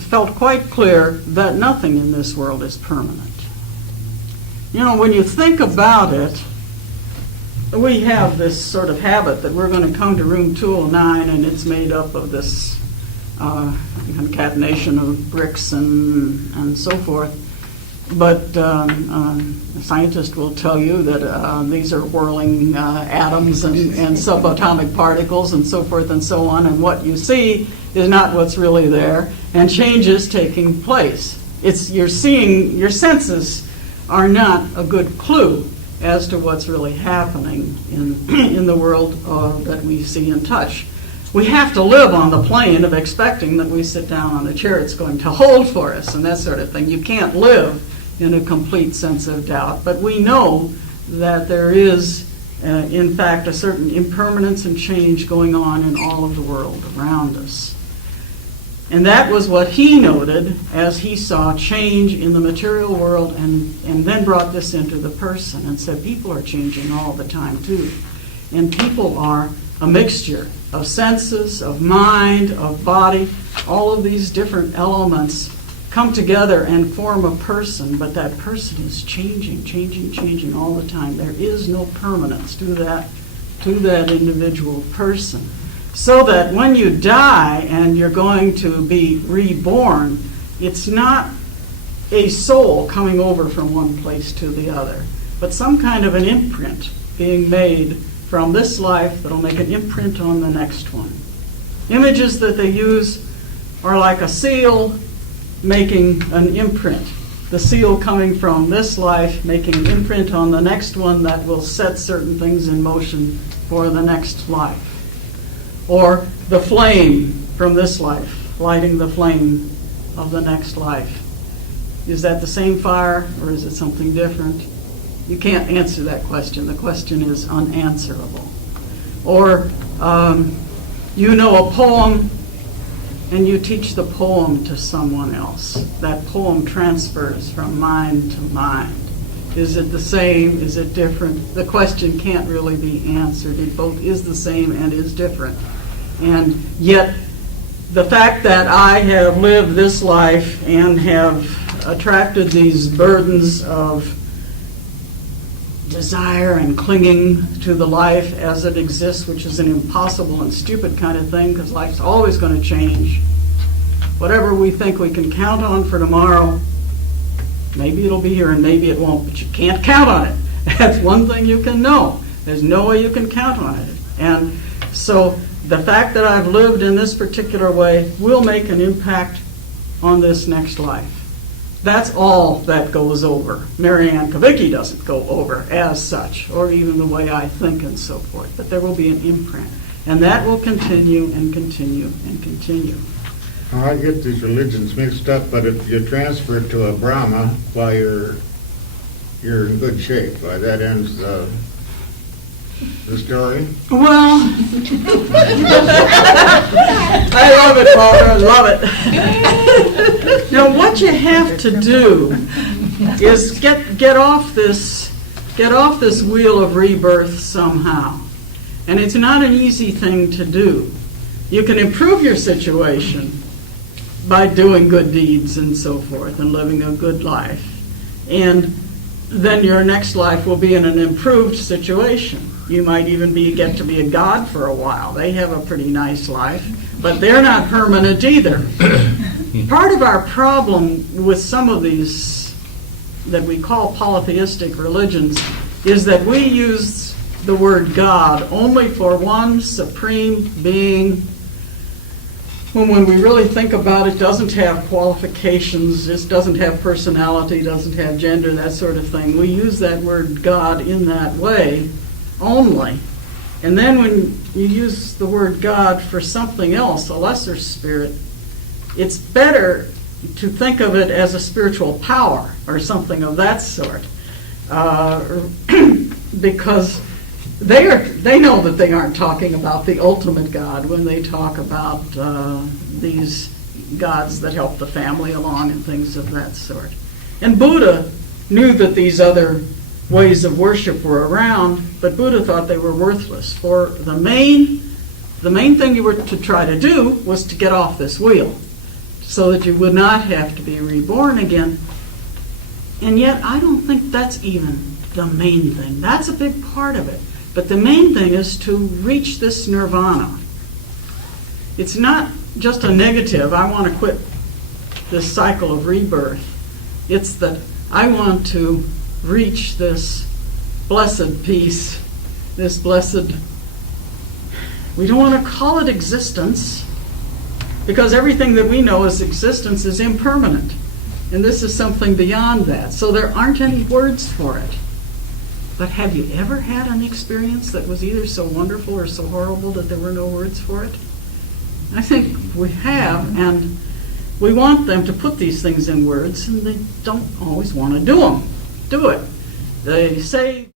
felt quite clear that nothing in this world is permanent. You know, when you think about it, we have this sort of habit that we're going to come to room 209 and it's made up of this concatenation of bricks and so forth. But a scientist will tell you that these are whirling atoms and subatomic particles and so forth and so on, and what you see is not what's really there, and change is taking place. You're seeing, your senses are not a good clue as to what's really happening in the world that we see and touch. We have to live on the plane of expecting that we sit down on a chair it's going to hold for us and that sort of thing. You can't live in a complete sense of doubt, but we know that there is, in fact, a certain impermanence and change going on in all of the world around us. And that was what he noted as he saw change in the material world, and then brought this into the person and said, people are changing all the time too. And people are a mixture of senses, of mind, of body. All of these different elements come together and form a person, but that person is changing all the time. There is no permanence to that individual person. So that when you die and you're going to be reborn, it's not a soul coming over from one place to the other, but some kind of an imprint being made from this life that'll make an imprint on the next one. Images that they use are like a seal making an imprint. The seal coming from this life making an imprint on the next one that will set certain things in motion for the next life. Or the flame from this life, lighting the flame of the next life. Is that the same fire or is it something different? You can't answer that question. The question is unanswerable. Or you know a poem and you teach the poem to someone else. That poem transfers from mind to mind. Is it the same? Is it different? The question can't really be answered. It both is the same and is different. And yet, the fact that I have lived this life and have attracted these burdens of desire and clinging to the life as it exists, which is an impossible and stupid kind of thing, because life's always going to change. Whatever we think we can count on for tomorrow, maybe it'll be here and maybe it won't, but you can't count on it. That's one thing you can know. There's no way you can count on it. And so the fact that I've lived in this particular way will make an impact on this next life. That's all that goes over. MaryAnneCavicchi doesn't go over as such, or even the way I think and so forth. But there will be an imprint. And that will continue and continue and continue. I get these religions mixed up, but if you transfer to a Brahma, while you're in good shape. Why, that ends the story? Well, I love it, Father. I love it. Now, what you have to do is get off this wheel of rebirth somehow, and it's not an easy thing to do. You can improve your situation by doing good deeds and so forth, and living a good life, and then your next life will be in an improved situation. You might even get to be a god for a while. They have a pretty nice life, but they're not permanent either. Part of our problem with some of these that we call polytheistic religions is that we use the word God only for one supreme being whom, when we really think about it, doesn't have qualifications, just doesn't have personality, doesn't have gender, that sort of thing. We use that word God in that way only. And then when you use the word God for something else, a lesser spirit, it's better to think of it as a spiritual power or something of that sort, because they know that they aren't talking about the ultimate God when they talk about these gods that help the family along and things of that sort. And Buddha knew that these other ways of worship were around, but Buddha thought they were worthless. For the main thing you were to try to do was to get off this wheel, so that you would not have to be reborn again. And yet, I don't think that's even the main thing. That's a big part of it. But the main thing is to reach this nirvana. It's not just a negative, I want to quit this cycle of rebirth. It's that I want to reach this blessed peace, this blessed, we don't want to call it existence, because everything that we know as existence is impermanent. And this is something beyond that. So there aren't any words for it. But have you ever had an experience that was either so wonderful or so horrible that there were no words for it? I think we have, and we want them to put these things in words, and they don't always want to do it. They say